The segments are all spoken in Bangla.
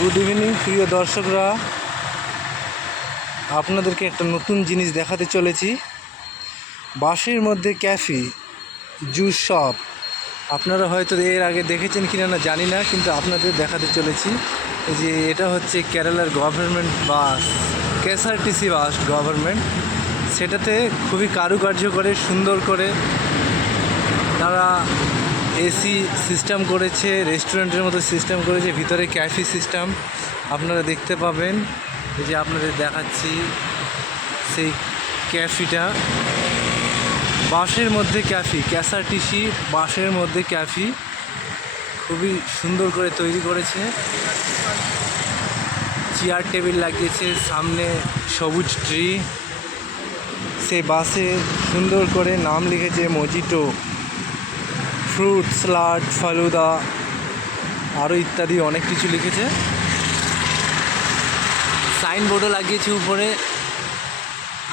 গুড ইভিনিং প্রিয় দর্শকরা, আপনাদেরকে একটা নতুন জিনিস দেখাতে চলেছি। বাঁশের মধ্যে ক্যাফে জুস শপ। আপনারা হয়তো এর আগে দেখেছেন কিনা না জানি না, কিন্তু আপনাদের দেখাতে চলেছি। এই যে এটা হচ্ছে কেরালার গভর্নমেন্ট বাস, কেএসআরটিসি বাস গভর্নমেন্ট। সেটাতে খুবই কারুকার্য করে সুন্দর করে তারা এসি সিস্টেম করেছে, রেস্টুরেন্টের মতো সিস্টেম করেছে, ভিতরে ক্যাফে সিস্টেম আপনারা দেখতে পাবেন। এই যে আপনাদের দেখাচ্ছি সেই ক্যাফেটা, বাঁশের মধ্যে ক্যাফে, কেএসআরটিসি বাঁশের মধ্যে ক্যাফে, খুবই সুন্দর করে তৈরি করেছে। চেয়ার টেবিল লাগিয়েছে, সামনে সবুজ ট্রি। সেই বাসে সুন্দর করে নাম লিখেছে মজিটো, ফ্রুট স্যালাড, ফালুদা, আরও ইত্যাদি অনেক কিছু লিখেছে। সাইনবোর্ডও লাগিয়েছে উপরে,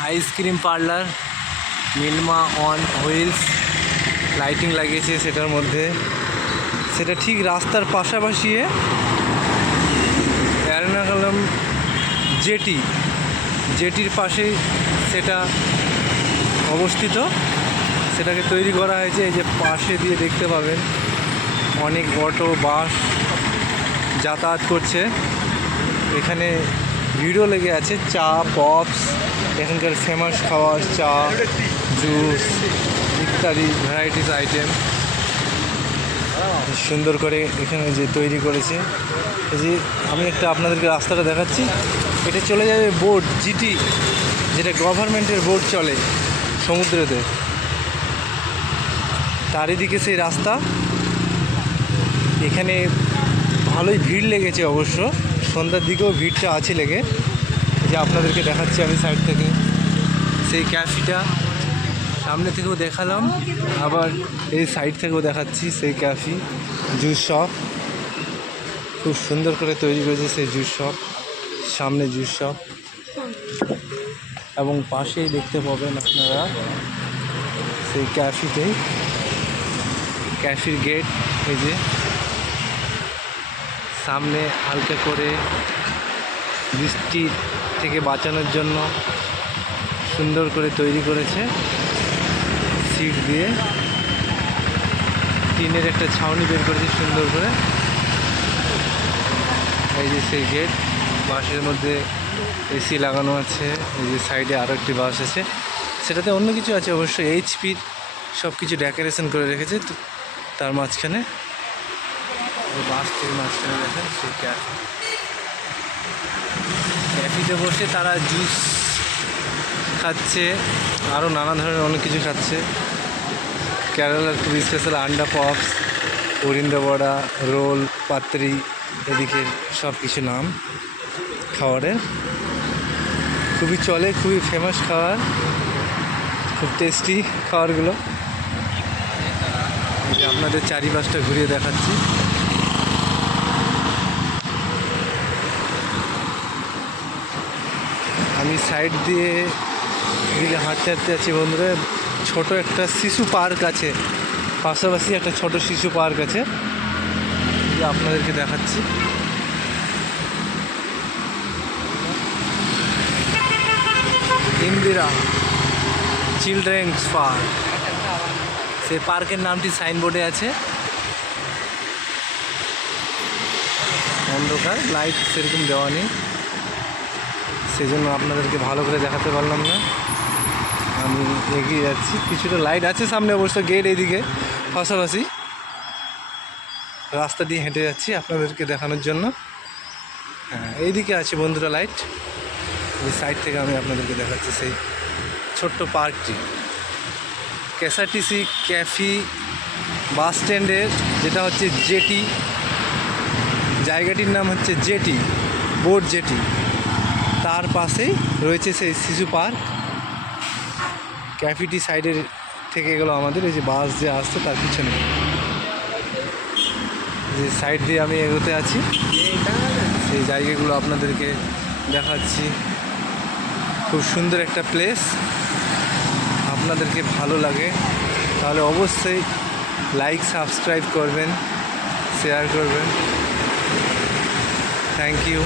ice cream parlour, Milma on wheels, lighting লাগিয়েছে সেটার মধ্যে। সেটা ঠিক রাস্তার পাশাপাশি এর্নাকুলাম জেটির পাশেই সেটা অবস্থিত। সেটাকে তৈরি করা হয়েছে। এই যে পাশে দিয়ে দেখতে পাবেন অনেক অটো বাস যাতায়াত করছে। এখানে ভিড়ও লেগে আছে। চা, পপস, এখানকার ফেমাস খাবার, চা, জুস ইত্যাদি ভ্যারাইটিস আইটেম সুন্দর করে এখানে যে তৈরি করেছে। এই যে আমি একটা আপনাদেরকে রাস্তাটা দেখাচ্ছি। এটা চলে যাবে বোট জিটি, যেটা গভর্নমেন্টের বোট চলে সমুদ্রেতে, চারিদিকে সেই রাস্তা। এখানে ভালোই ভিড় লেগেছে, অবশ্য সন্ধ্যার দিকেও ভিড়টা আছে লেগে। যে আপনাদেরকে দেখাচ্ছি আমি সাইড থেকে সেই ক্যাফেটা, সামনে থেকেও দেখালাম, আবার এই সাইড থেকেও দেখাচ্ছি সেই ক্যাফে জুস শপ। খুব সুন্দর করে তৈরি করেছে সেই জুস শপ, সামনে জুস শপ, এবং পাশেই দেখতে পাবেন আপনারা সেই ক্যাফেতেই ক্যাফের গেট। এই যে সামনে হালকা করে বৃষ্টি থেকে বাঁচানোর জন্য সুন্দর করে তৈরি করেছে সিট দিয়ে, টিনের একটা ছাউনি বের করেছে সুন্দর করে। এই যে সেই গেট, বাসের মধ্যে এসি লাগানো আছে। এই যে সাইডে আরও একটি বাস আছে, সেটাতে অন্য কিছু আছে অবশ্য, এইচপির সব কিছু ডেকোরেশন করে রেখেছে। তো তার মাঝখানে বাস থেকে মাঝখানে দেখেন সেই ক্যাফেতে বসে তারা জুস খাচ্ছে, আরও নানা ধরনের অনেক কিছু খাচ্ছে। কেরালার খুবই স্পেশাল আন্ডা পপস, অরিন্দা বড়া, রোল, পাত্রি, এদিকে সব কিছু নাম খাবারের। খুবই চলে, খুবই ফেমাস খাবার, খুব টেস্টি খাবারগুলো। আপনাদের চারিপাশটা ঘুরিয়ে দেখাচ্ছি। আমি সাইড দিয়ে এদিকে হাঁটতে হাঁটতে আছি বন্ধুরা। ছোট একটা শিশু পার্ক আছে, পাশাপাশি একটা ছোট শিশু পার্ক আছে, আপনাদেরকে দেখাচ্ছি। ইন্দিরা চিলড্রেন্স পার্ক, সেই পার্কের নামটি সাইনবোর্ডে আছে। অন্ধকার, লাইট সেরকম দেওয়া নেই, সেজন্য আপনাদেরকে ভালো করে দেখাতে পারলাম না। আমি এগিয়ে যাচ্ছি, কিছুটা লাইট আছে সামনে, অবশ্য গেট এইদিকে পাশাপাশি রাস্তা দিয়ে হেঁটে যাচ্ছি আপনাদেরকে দেখানোর জন্য। হ্যাঁ, এইদিকে আছে বন্ধুরা লাইট। ওই সাইড থেকে আমি আপনাদেরকে দেখাচ্ছি সেই ছোট্ট পার্কটি, কেএসআরটিসি ক্যাফে বাস স্ট্যান্ডের, যেটা হচ্ছে জেটি, জায়গাটির নাম হচ্ছে জেটি, বোট জেটি। তার পাশেই রয়েছে সেই শিশু পার্ক। ক্যাফেটি সাইডের থেকে গেলো আমাদের, এই যে বাস যে আসছে তার পিছনে, যে সাইড দিয়ে আমি এগোতে আছি, সেই জায়গাগুলো আপনাদেরকে দেখাচ্ছি। খুব সুন্দর একটা প্লেস। আপনাদেরকে ভালো লাগে তাহলে অবশ্যই লাইক, সাবস্ক্রাইব করবেন, শেয়ার করবেন। Thank you.